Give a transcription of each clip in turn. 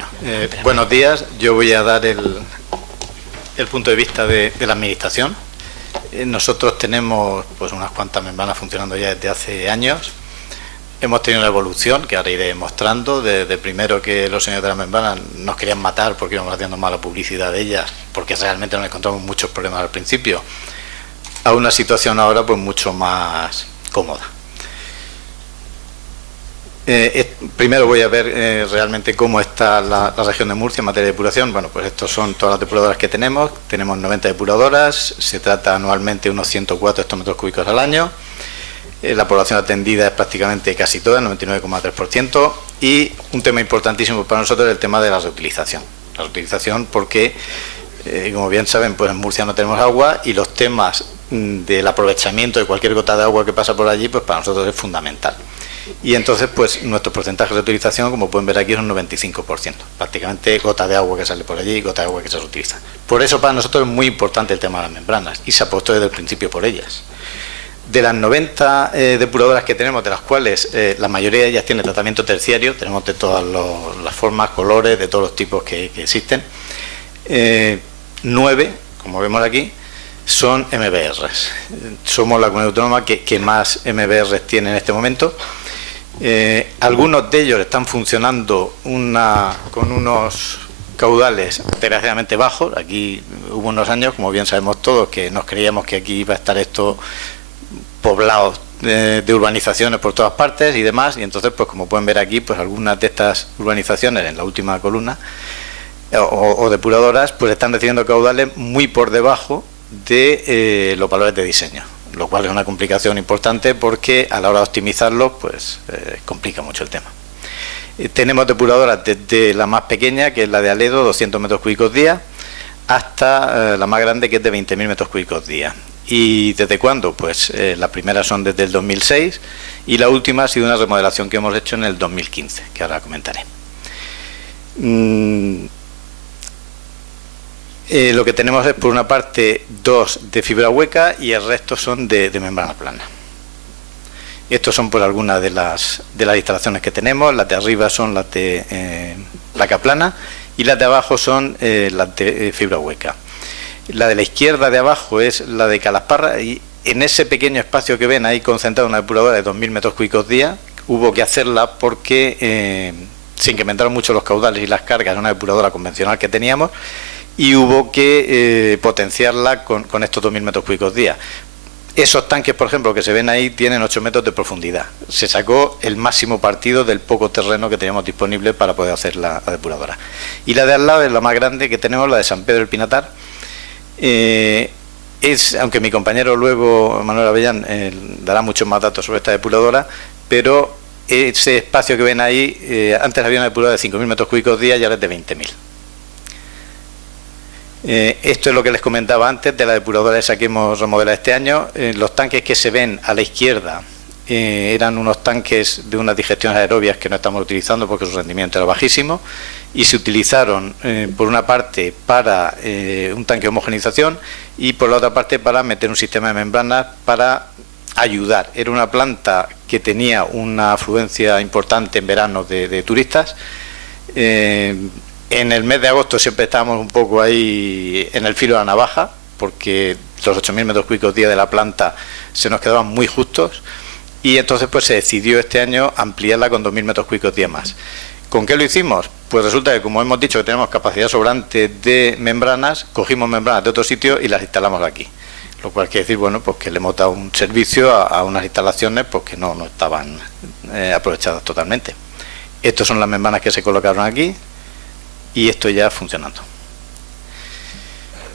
Bueno, buenos días. Yo voy a dar el punto de vista de la Administración. Nosotros tenemos pues unas cuantas membranas funcionando ya desde hace años. Hemos tenido una evolución que ahora iré mostrando. Desde primero que los señores de las membranas nos querían matar porque íbamos haciendo mala publicidad de ellas, porque realmente nos encontramos muchos problemas al principio, a una situación ahora pues mucho más cómoda. Primero voy a ver realmente cómo está la región de Murcia en materia de depuración. Bueno, pues estos son todas las depuradoras que tenemos. Tenemos 90 depuradoras, se trata anualmente de unos 104 hectómetros cúbicos al año. La población atendida es prácticamente casi toda, el 99,3%. Y un tema importantísimo para nosotros es el tema de la reutilización. La reutilización porque, como bien saben, pues en Murcia no tenemos agua y los temas del aprovechamiento de cualquier gota de agua que pasa por allí, pues para nosotros es fundamental. Y entonces, pues nuestro porcentaje de reutilización, como pueden ver aquí, es un 95%. Prácticamente gota de agua que sale por allí y gota de agua que se reutiliza. Por eso para nosotros es muy importante el tema de las membranas y se apostó desde el principio por ellas. De las 90 depuradoras que tenemos, de las cuales la mayoría de ellas tiene tratamiento terciario, tenemos de todas las formas, colores, de todos los tipos que existen, 9, como vemos aquí, son MBRs. Somos la comunidad autónoma que más MBRs tiene en este momento. Algunos de ellos están funcionando con unos caudales desgraciadamente bajos. Aquí hubo unos años, como bien sabemos todos, que nos creíamos que aquí iba a estar esto poblado de urbanizaciones por todas partes y demás, y entonces, pues como pueden ver aquí, pues algunas de estas urbanizaciones en la última columna o depuradoras, pues están recibiendo caudales muy por debajo de los valores de diseño, lo cual es una complicación importante porque a la hora de optimizarlo pues complica mucho el tema. Tenemos depuradoras desde la más pequeña, que es la de Aledo, 200 metros cúbicos día, hasta la más grande, que es de 20.000 metros cúbicos día. ¿Y desde cuándo? Pues las primeras son desde el 2006 y la última ha sido una remodelación que hemos hecho en el 2015, que ahora comentaré. Lo que tenemos es, por una parte, 2 de fibra hueca y el resto son de membrana plana. Estos son por algunas de las instalaciones que tenemos. Las de arriba son las de placa plana y las de abajo son las de fibra hueca. La de la izquierda de abajo es la de Calasparra y en ese pequeño espacio que ven ahí concentrada una depuradora de 2.000 metros cúbicos día, hubo que hacerla porque se incrementaron mucho los caudales y las cargas en una depuradora convencional que teníamos, y hubo que potenciarla con estos 2.000 metros cúbicos día. Esos tanques, por ejemplo, que se ven ahí, tienen 8 metros de profundidad. Se sacó el máximo partido del poco terreno que teníamos disponible para poder hacer la depuradora. Y la de al lado es la más grande que tenemos, la de San Pedro del Pinatar. Aunque mi compañero luego, Manuel Avellán, dará muchos más datos sobre esta depuradora, pero ese espacio que ven ahí, antes había una depuradora de 5.000 metros cúbicos día y ahora es de 20.000. Esto es lo que les comentaba antes de la depuradora esa que hemos remodelado este año. Los tanques que se ven a la izquierda eran unos tanques de unas digestiones aerobias que no estamos utilizando porque su rendimiento era bajísimo, y se utilizaron por una parte para un tanque de homogenización y por la otra parte para meter un sistema de membranas para ayudar. Era una planta que tenía una afluencia importante en verano de turistas. En el mes de agosto siempre estábamos un poco ahí en el filo de la navaja, porque los 8.000 metros cúbicos día de la planta se nos quedaban muy justos, y entonces pues se decidió este año ampliarla con 2.000 metros cúbicos día más. ¿Con qué lo hicimos? Pues resulta que, como hemos dicho que tenemos capacidad sobrante de membranas, cogimos membranas de otro sitio y las instalamos aquí. Lo cual quiere decir, bueno, pues que le hemos dado un servicio a unas instalaciones pues que no estaban aprovechadas totalmente. Estas son las membranas que se colocaron aquí y esto ya funcionando.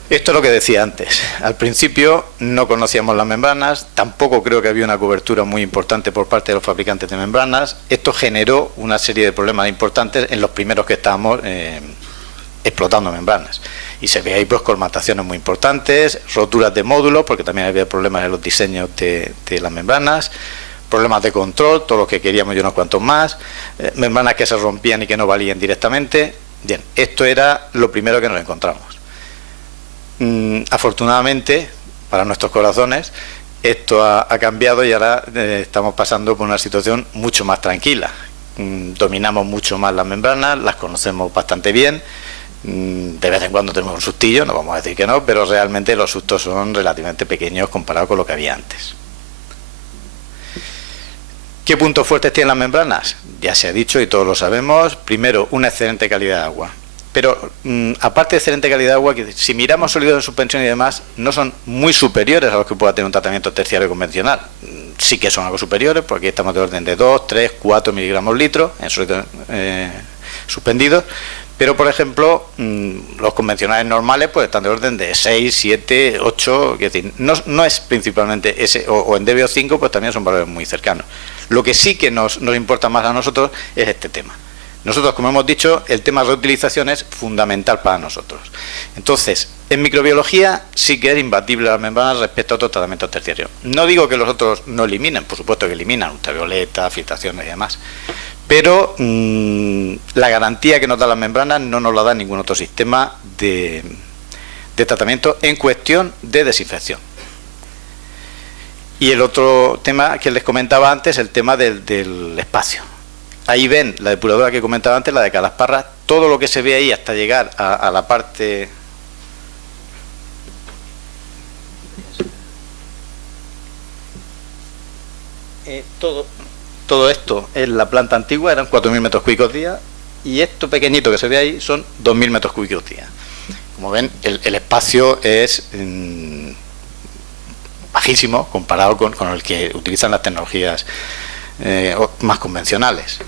Esto es lo que decía antes. Al principio no conocíamos las membranas, tampoco creo que había una cobertura muy importante por parte de los fabricantes de membranas. Esto generó una serie de problemas importantes en los primeros que estábamos explotando membranas. Y se ve ahí pues colmataciones muy importantes, roturas de módulos, porque también había problemas en los diseños de las membranas, problemas de control, todo lo que queríamos y unos cuantos más, membranas que se rompían y que no valían directamente. Bien, esto era lo primero que nos encontramos. Afortunadamente, para nuestros corazones, esto ha cambiado y ahora estamos pasando por una situación mucho más tranquila. dominamos mucho más las membranas, las conocemos bastante bien. De vez en cuando tenemos un sustillo, no vamos a decir que no, pero realmente los sustos son relativamente pequeños comparado con lo que había antes. ¿Qué puntos fuertes tienen las membranas? Ya se ha dicho y todos lo sabemos. Primero, una excelente calidad de agua. Pero aparte de excelente calidad de agua, que si miramos sólidos de suspensión y demás, no son muy superiores a los que pueda tener un tratamiento terciario convencional. Sí que son algo superiores, porque aquí estamos de orden de 2, 3, 4 miligramos litro en sólidos suspendidos. Pero, por ejemplo, los convencionales normales pues están de orden de 6, 7, 8, es decir, no es principalmente ese, o en DBO5 pues también son valores muy cercanos. Lo que sí que nos importa más a nosotros es este tema. Nosotros, como hemos dicho, el tema de reutilización es fundamental para nosotros. Entonces, en microbiología sí que es imbatible las membranas respecto a otros tratamientos terciarios. No digo que los otros no eliminen, por supuesto que eliminan ultravioleta, filtraciones y demás, pero la garantía que nos da las membranas no nos la da ningún otro sistema de tratamiento en cuestión de desinfección. Y el otro tema que les comentaba antes, el tema del espacio. Ahí ven la depuradora que comentaba antes, la de Calasparra, todo lo que se ve ahí hasta llegar a la parte... Todo esto es la planta antigua, eran 4.000 metros cúbicos día, y esto pequeñito que se ve ahí son 2.000 metros cúbicos día. Como ven, el espacio es bajísimo comparado con el que utilizan las tecnologías más convencionales.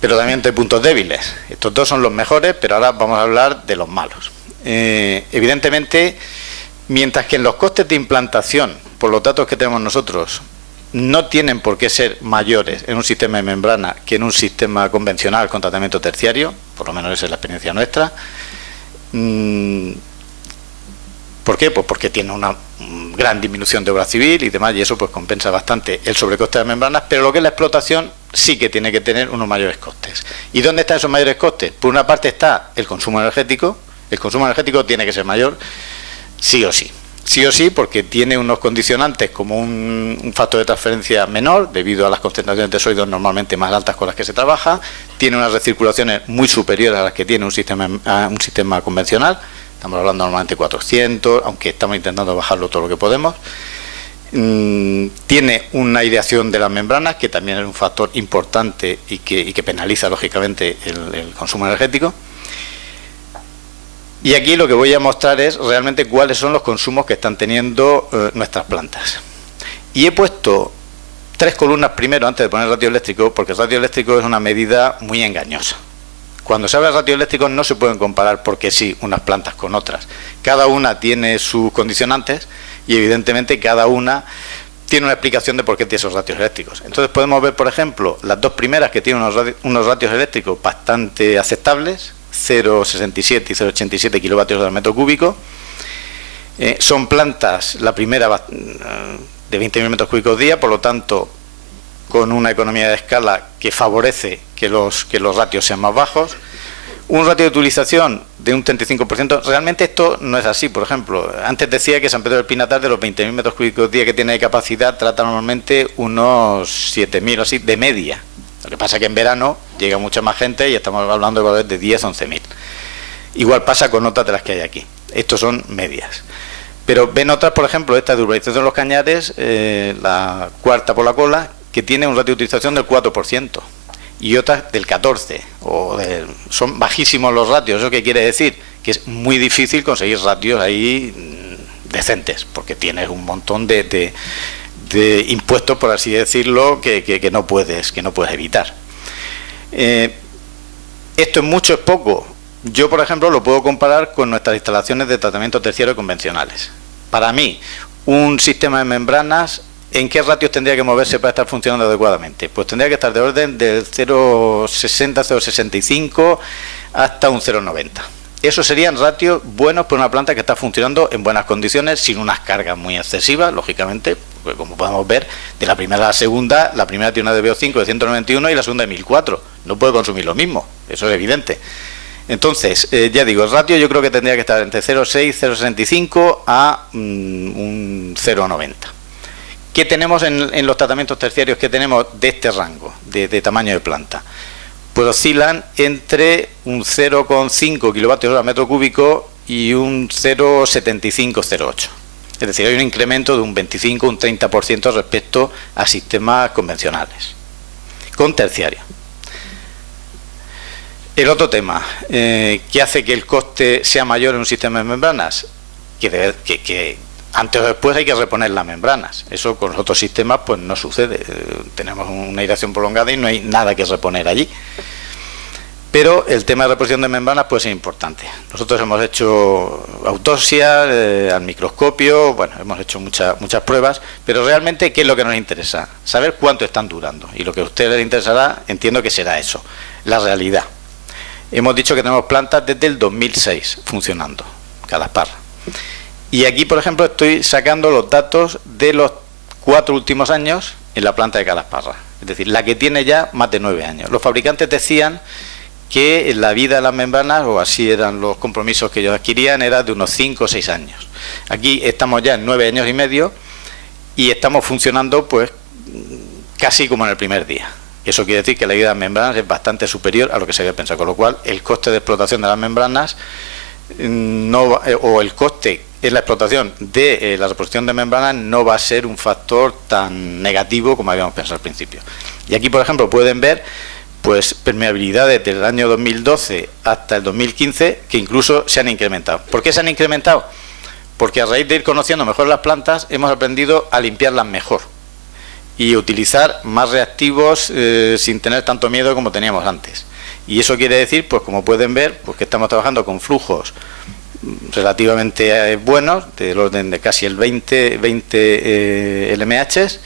Pero también hay puntos débiles. Estos dos son los mejores, pero ahora vamos a hablar de los malos. Evidentemente, mientras que en los costes de implantación, por los datos que tenemos nosotros, no tienen por qué ser mayores en un sistema de membrana que en un sistema convencional con tratamiento terciario, por lo menos esa es la experiencia nuestra. ¿Por qué? Pues porque tiene una gran disminución de obra civil y demás, y eso pues compensa bastante el sobrecoste de las membranas, pero lo que es la explotación sí que tiene que tener unos mayores costes. ¿Y dónde están esos mayores costes? Por una parte está el consumo energético tiene que ser mayor, sí o sí. Sí o sí, porque tiene unos condicionantes como un factor de transferencia menor, debido a las concentraciones de sólidos normalmente más altas con las que se trabaja, tiene unas recirculaciones muy superiores a las que tiene un sistema convencional. Estamos hablando normalmente de 400, aunque estamos intentando bajarlo todo lo que podemos. Tiene una aireación de las membranas, que también es un factor importante y que penaliza lógicamente el consumo energético. Y aquí lo que voy a mostrar es realmente cuáles son los consumos que están teniendo nuestras plantas. Y he puesto 3 columnas primero antes de poner el ratio eléctrico, porque el ratio eléctrico es una medida muy engañosa. Cuando se habla de ratios eléctricos no se pueden comparar porque sí unas plantas con otras. Cada una tiene sus condicionantes y evidentemente cada una tiene una explicación de por qué tiene esos ratios eléctricos. Entonces podemos ver, por ejemplo, las dos primeras que tienen unos ratios eléctricos bastante aceptables, 0,67 y 0,87 kilovatios al metro cúbico. Son plantas, la primera de 20.000 metros cúbicos día, por lo tanto con una economía de escala que favorece que los ratios sean más bajos. Un ratio de utilización de un 35%, realmente esto no es así. Por ejemplo, antes decía que San Pedro del Pinatar, de los 20.000 metros cúbicos día que tiene de capacidad, trata normalmente unos 7.000 o así de media. Lo que pasa es que en verano llega mucha más gente y estamos hablando de valores de 10, 11.000. Igual pasa con otras de las que hay aquí. Estos son medias. Pero ven otras, por ejemplo, esta de urbanización de los Cañares, la cuarta por la cola, que tiene un ratio de utilización del 4%. Y otras del 14%, son bajísimos los ratios. ¿Eso qué quiere decir? Que es muy difícil conseguir ratios ahí decentes, porque tienes un montón de impuestos, por así decirlo, que no puedes evitar. Esto es mucho, es poco. Yo, por ejemplo, lo puedo comparar con nuestras instalaciones de tratamiento terciario convencionales. Para mí, un sistema de membranas, ¿en qué ratios tendría que moverse para estar funcionando adecuadamente? Pues tendría que estar de orden del 0,60, 0,65 hasta un 0,90. Esos serían ratios buenos para una planta que está funcionando en buenas condiciones, sin unas cargas muy excesivas, lógicamente, porque como podemos ver, de la primera a la segunda, la primera tiene una DBO5 de 191 y la segunda de 1004. No puede consumir lo mismo, eso es evidente. Entonces, ya digo, el ratio yo creo que tendría que estar entre 0,6, 0,65 a un 0,90. ¿Qué tenemos en los tratamientos terciarios que tenemos de este rango de tamaño de planta? Pues oscilan entre un 0,5 kilovatios hora metro cúbico y un 0,75-0,8. Es decir, hay un incremento de un 25 un 30% respecto a sistemas convencionales, con terciario. El otro tema, que hace que el coste sea mayor en un sistema de membranas, que antes o después hay que reponer las membranas. Eso con los otros sistemas pues no sucede. Tenemos una aireación prolongada y no hay nada que reponer allí. Pero el tema de reposición de membranas pues es importante. Nosotros hemos hecho autopsia al microscopio, bueno, hemos hecho muchas pruebas, pero realmente ¿qué es lo que nos interesa? Saber cuánto están durando. Y lo que a ustedes les interesará, entiendo que será eso, la realidad. Hemos dicho que tenemos plantas desde el 2006 funcionando, Calasparra. Y aquí, por ejemplo, estoy sacando los datos de los 4 últimos años en la planta de Calasparra. Es decir, la que tiene ya más de 9 años. Los fabricantes decían que la vida de las membranas, o así eran los compromisos que ellos adquirían, era de unos 5 o 6 años. Aquí estamos ya en 9 años y medio y estamos funcionando pues casi como en el primer día. Eso quiere decir que la vida de las membranas es bastante superior a lo que se había pensado, con lo cual el coste de explotación de las membranas o el coste en la explotación de la reposición de membranas no va a ser un factor tan negativo como habíamos pensado al principio. Y aquí, por ejemplo, pueden ver pues permeabilidades desde el año 2012 hasta el 2015 que incluso se han incrementado. ¿Por qué se han incrementado? Porque a raíz de ir conociendo mejor las plantas hemos aprendido a limpiarlas mejor y utilizar más reactivos sin tener tanto miedo como teníamos antes. Y eso quiere decir, pues como pueden ver, pues que estamos trabajando con flujos relativamente buenos, del orden de casi el 20 LMH,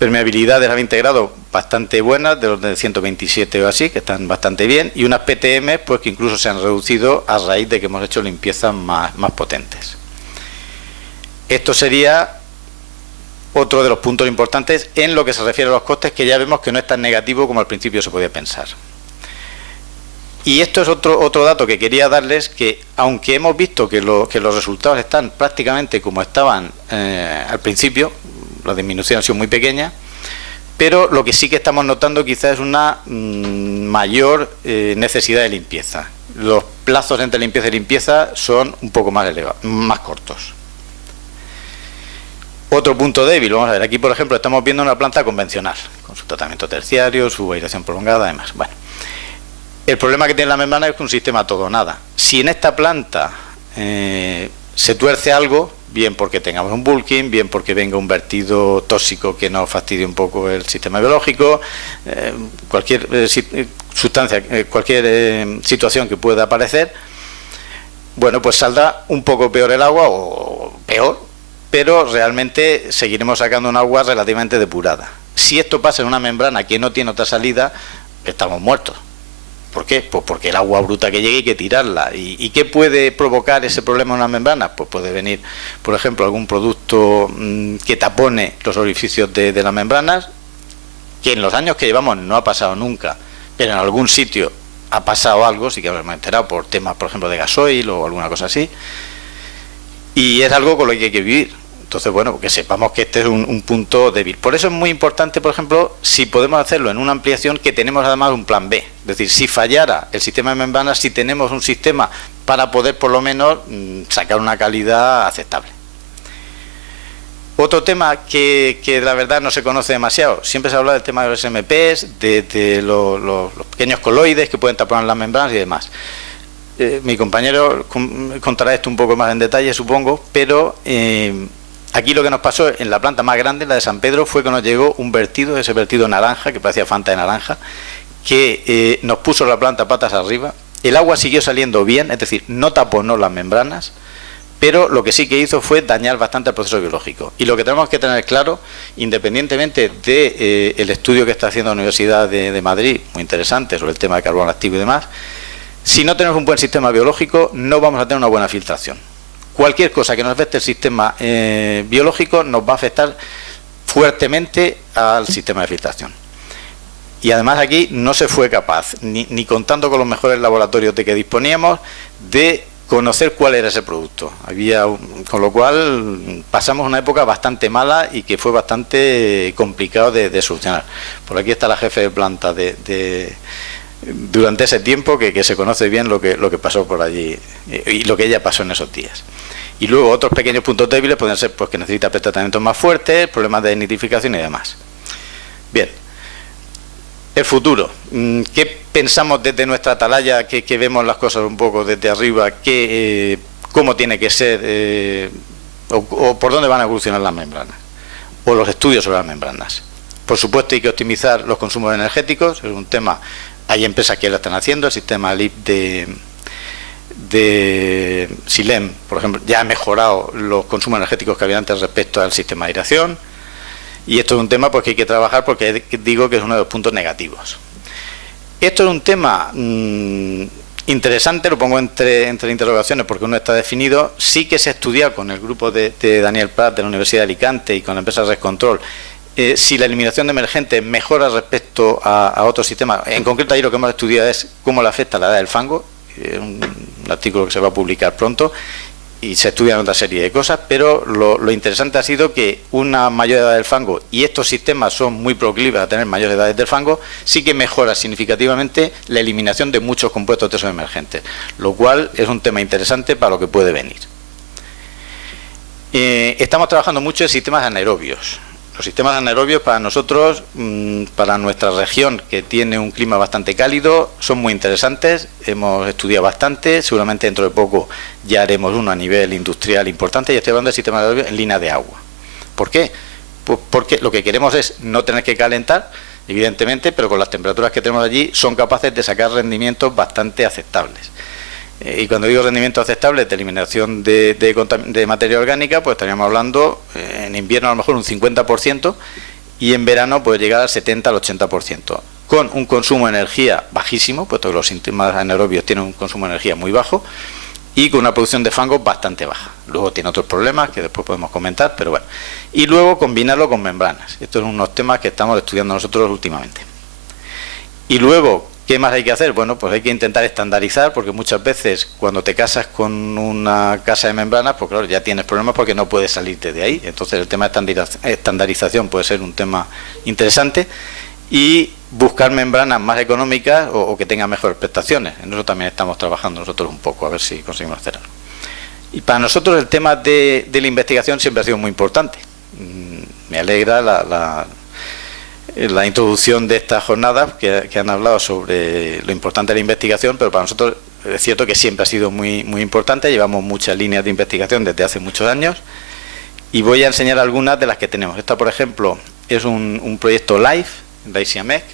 permeabilidades al integrado bastante buenas, del orden de 127 o así, que están bastante bien, y unas PTM pues que incluso se han reducido a raíz de que hemos hecho limpiezas más potentes. Esto sería otro de los puntos importantes en lo que se refiere a los costes, que ya vemos que no es tan negativo como al principio se podía pensar. Y esto es otro dato que quería darles, que aunque hemos visto que los resultados están prácticamente como estaban al principio, la disminución ha sido muy pequeña, pero lo que sí que estamos notando quizás es una mayor necesidad de limpieza. Los plazos entre limpieza y limpieza son un poco más elevados, más cortos. Otro punto débil, vamos a ver, aquí por ejemplo estamos viendo una planta convencional, con su tratamiento terciario, su aireación prolongada, además. Bueno, el problema que tiene la membrana es que es un sistema todo o nada. Si en esta planta se tuerce algo, bien porque tengamos un bulking, bien porque venga un vertido tóxico que nos fastidie un poco el sistema biológico, cualquier sustancia, cualquier situación que pueda aparecer, bueno, pues saldrá un poco peor el agua o peor, pero realmente seguiremos sacando un agua relativamente depurada. Si esto pasa en una membrana que no tiene otra salida, estamos muertos. ¿Por qué? Pues porque el agua bruta que llegue hay que tirarla. ¿Y qué puede provocar ese problema en una membrana? Pues puede venir, por ejemplo, algún producto que tapone los orificios de las membranas, que en los años que llevamos no ha pasado nunca, pero en algún sitio ha pasado algo, sí que habremos enterado por temas, por ejemplo, de gasoil o alguna cosa así, y es algo con lo que hay que vivir. Entonces, bueno, que sepamos que este es un punto débil. Por eso es muy importante, por ejemplo, si podemos hacerlo en una ampliación, que tenemos además un plan B. Es decir, si fallara el sistema de membranas, si tenemos un sistema para poder por lo menos sacar una calidad aceptable. Otro tema que la verdad no se conoce demasiado, siempre se habla del tema de los SMPs, de los pequeños coloides que pueden tapar las membranas y demás. Mi compañero contará esto un poco más en detalle, supongo, pero aquí lo que nos pasó en la planta más grande, la de San Pedro, fue que nos llegó un vertido, ese vertido naranja, que parecía Fanta de naranja, que nos puso la planta patas arriba. El agua siguió saliendo bien, es decir, no taponó las membranas, pero lo que sí que hizo fue dañar bastante el proceso biológico. Y lo que tenemos que tener claro, independientemente del estudio que está haciendo la Universidad de Madrid, muy interesante, sobre el tema de carbono activo y demás, si no tenemos un buen sistema biológico, no vamos a tener una buena filtración. Cualquier cosa que nos afecte el sistema biológico nos va a afectar fuertemente al sistema de filtración. Y además aquí no se fue capaz, ni contando con los mejores laboratorios de que disponíamos, de conocer cuál era ese producto. Con lo cual pasamos una época bastante mala y que fue bastante complicado de solucionar. Por aquí está la jefe de planta durante ese tiempo, que se conoce bien lo que pasó por allí y lo que ella pasó en esos días. Y luego otros pequeños puntos débiles pueden ser pues que necesita tratamientos más fuertes, problemas de nitrificación y demás. Bien, el futuro. ¿Qué pensamos desde nuestra atalaya, que vemos las cosas un poco desde arriba? ¿Cómo tiene que ser o por dónde van a evolucionar las membranas? O los estudios sobre las membranas. Por supuesto hay que optimizar los consumos energéticos, es un tema, hay empresas que lo están haciendo, el sistema LIP de Silem, por ejemplo, ya ha mejorado los consumos energéticos que había antes respecto al sistema de aireación, y esto es un tema pues que hay que trabajar, porque digo que es uno de los puntos negativos. Esto es un tema interesante, lo pongo entre interrogaciones porque uno está definido. Sí que se ha estudiado con el grupo de Daniel Prat de la Universidad de Alicante y con la empresa Rescontrol si la eliminación de emergentes mejora respecto a otros sistemas. En concreto ahí lo que hemos estudiado es cómo le afecta la edad del fango, un artículo que se va a publicar pronto, y se estudian otra serie de cosas, pero lo interesante ha sido que una mayor edad del fango, y estos sistemas son muy proclives a tener mayores edades del fango, sí que mejora significativamente la eliminación de muchos compuestos de esos emergentes, lo cual es un tema interesante para lo que puede venir. Estamos trabajando mucho en sistemas anaerobios. Los sistemas anaerobios para nosotros, para nuestra región, que tiene un clima bastante cálido, son muy interesantes. Hemos estudiado bastante, seguramente dentro de poco ya haremos uno a nivel industrial importante, y estoy hablando de sistemas anaerobios en línea de agua. ¿Por qué? Pues porque lo que queremos es no tener que calentar, evidentemente, pero con las temperaturas que tenemos allí son capaces de sacar rendimientos bastante aceptables. Y cuando digo rendimiento aceptable de eliminación de materia orgánica, pues estaríamos hablando en invierno a lo mejor un 50% y en verano puede llegar al 70 al 80%, con un consumo de energía bajísimo, puesto que los sistemas anaerobios tienen un consumo de energía muy bajo, y con una producción de fango bastante baja. Luego tiene otros problemas que después podemos comentar, pero bueno. Y luego combinarlo con membranas. Estos son unos temas que estamos estudiando nosotros últimamente. Y luego, ¿qué más hay que hacer? Bueno, pues hay que intentar estandarizar, porque muchas veces cuando te casas con una casa de membranas, pues claro, ya tienes problemas porque no puedes salirte de ahí. Entonces el tema de estandarización puede ser un tema interesante, y buscar membranas más económicas o que tengan mejores prestaciones. En eso también estamos trabajando nosotros un poco, a ver si conseguimos hacer algo. Y para nosotros el tema de la investigación siempre ha sido muy importante. Me alegra la introducción de estas jornadas que han hablado sobre lo importante de la investigación, pero para nosotros es cierto que siempre ha sido muy, muy importante. Llevamos muchas líneas de investigación desde hace muchos años, y voy a enseñar algunas de las que tenemos. Esta, por ejemplo, es un proyecto LIFE de ICIAMEC,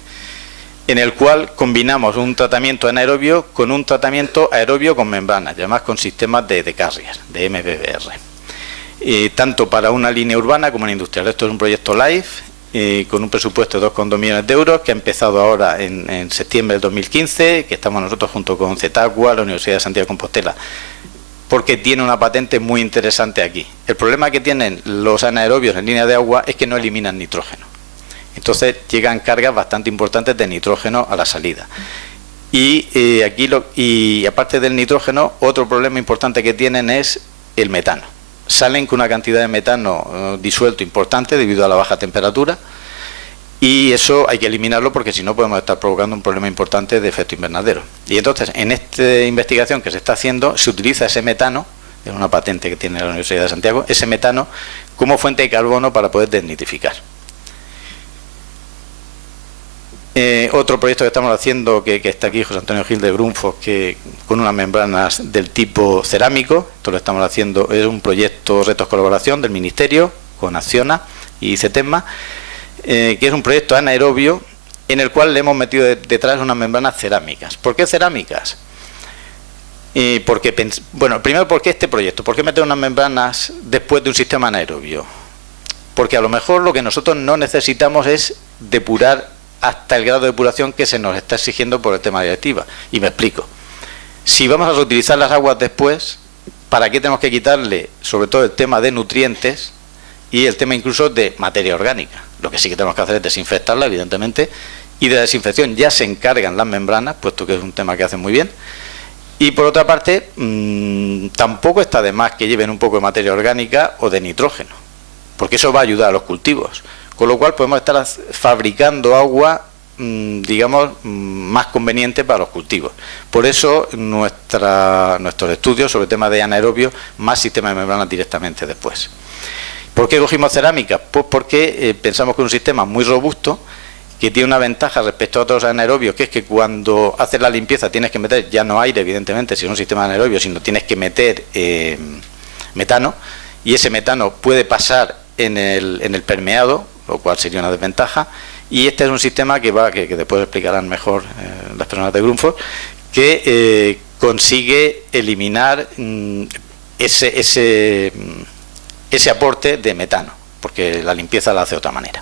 en el cual combinamos un tratamiento anaerobio con un tratamiento aerobio con membranas, y además con sistemas de carrier, de MBBR, tanto para una línea urbana como en industrial. Esto es un proyecto LIFE, con un presupuesto de 2,2 millones de euros, que ha empezado ahora en septiembre del 2015, que estamos nosotros junto con CETACUA, la Universidad de Santiago de Compostela, porque tiene una patente muy interesante aquí. El problema que tienen los anaerobios en línea de agua es que no eliminan nitrógeno. Entonces llegan cargas bastante importantes de nitrógeno a la salida. Y aparte del nitrógeno, otro problema importante que tienen es el metano. Salen con una cantidad de metano disuelto importante debido a la baja temperatura, y eso hay que eliminarlo, porque si no podemos estar provocando un problema importante de efecto invernadero. Y entonces en esta investigación que se está haciendo se utiliza ese metano, es una patente que tiene la Universidad de Santiago, ese metano como fuente de carbono para poder desnitrificar. Otro proyecto que estamos haciendo, que está aquí José Antonio Gil de Grunfos, que con unas membranas del tipo cerámico. Esto lo estamos haciendo, es un proyecto Retos Colaboración del Ministerio con Acciona y CETESMA, que es un proyecto anaerobio en el cual le hemos metido detrás unas membranas cerámicas. ¿Por qué cerámicas? Bueno, primero, ¿por qué este proyecto? ¿Por qué meter unas membranas después de un sistema anaerobio? Porque a lo mejor lo que nosotros no necesitamos es depurar hasta el grado de depuración que se nos está exigiendo por el tema de directiva. Y me explico. Si vamos a reutilizar las aguas después, ¿para qué tenemos que quitarle sobre todo el tema de nutrientes y el tema incluso de materia orgánica? Lo que sí que tenemos que hacer es desinfectarla, evidentemente, y de la desinfección ya se encargan las membranas, puesto que es un tema que hacen muy bien. Y por otra parte, tampoco está de más que lleven un poco de materia orgánica o de nitrógeno, porque eso va a ayudar a los cultivos. Con lo cual podemos estar fabricando agua, digamos, más conveniente para los cultivos. Por eso nuestros estudios sobre el tema de anaerobios, más sistemas de membranas directamente después. ¿Por qué cogimos cerámica? Pues porque pensamos que es un sistema muy robusto, que tiene una ventaja respecto a otros anaerobios, que es que cuando haces la limpieza tienes que meter, ya no aire evidentemente, si es un sistema anaerobio, sino tienes que meter metano, y ese metano puede pasar en el permeado, lo cual sería una desventaja, y este es un sistema que después explicarán mejor las personas de Grundfos, que consigue eliminar ese aporte de metano, porque la limpieza la hace de otra manera.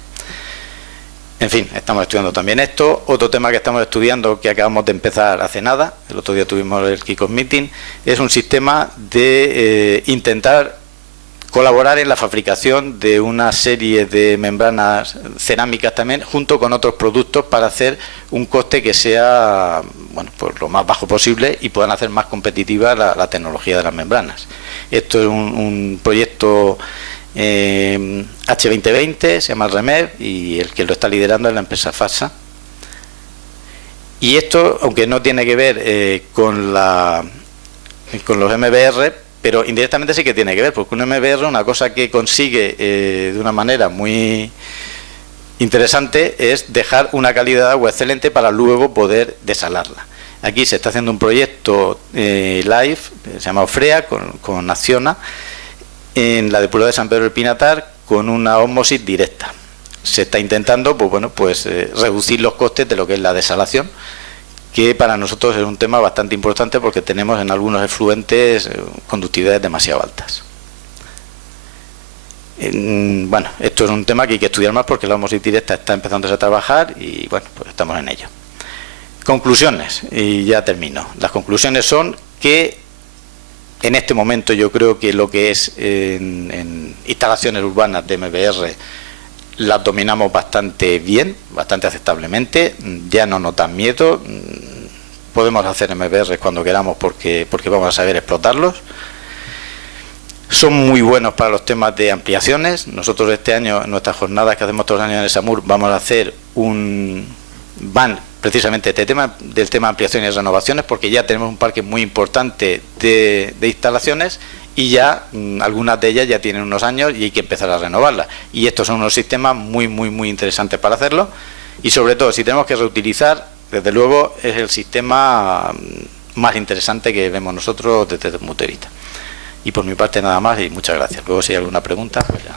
En fin, estamos estudiando también esto. Otro tema que estamos estudiando, que acabamos de empezar hace nada, el otro día tuvimos el Kick-Off Meeting, es un sistema de intentar colaborar en la fabricación de una serie de membranas cerámicas también, junto con otros productos, para hacer un coste que sea, bueno, pues lo más bajo posible y puedan hacer más competitiva la tecnología de las membranas. Esto es un proyecto H2020, se llama el REMEV, y el que lo está liderando es la empresa FASA. Y esto, aunque no tiene que ver con los MBR, pero indirectamente sí que tiene que ver, porque un MBR, una cosa que consigue de una manera muy interesante, es dejar una calidad de agua excelente para luego poder desalarla. Aquí se está haciendo un proyecto live, se llama OFREA, con Acciona, en la depuradora de San Pedro del Pinatar, con una ósmosis directa. Se está intentando, pues bueno, reducir los costes de lo que es la desalación, que para nosotros es un tema bastante importante, porque tenemos en algunos efluentes conductividades demasiado altas. Bueno, esto es un tema que hay que estudiar más, porque la ósmosis directa está empezando a trabajar y bueno, pues estamos en ello. Conclusiones, y ya termino. Las conclusiones son que en este momento yo creo que lo que es en instalaciones urbanas de MBR las dominamos bastante bien, bastante aceptablemente, ya no nos dan miedo, podemos hacer MBR cuando queramos porque vamos a saber explotarlos. Son muy buenos para los temas de ampliaciones. Nosotros este año, en nuestras jornadas que hacemos todos los años en el SAMUR, vamos a hacer van precisamente del tema de ampliaciones y renovaciones, porque ya tenemos un parque muy importante de instalaciones, y ya algunas de ellas ya tienen unos años y hay que empezar a renovarlas, y estos son unos sistemas muy interesantes para hacerlo. Y sobre todo, si tenemos que reutilizar, desde luego es el sistema más interesante que vemos nosotros desde el punto de vista. Y por mi parte nada más, y muchas gracias. Luego si hay alguna pregunta, pues ya.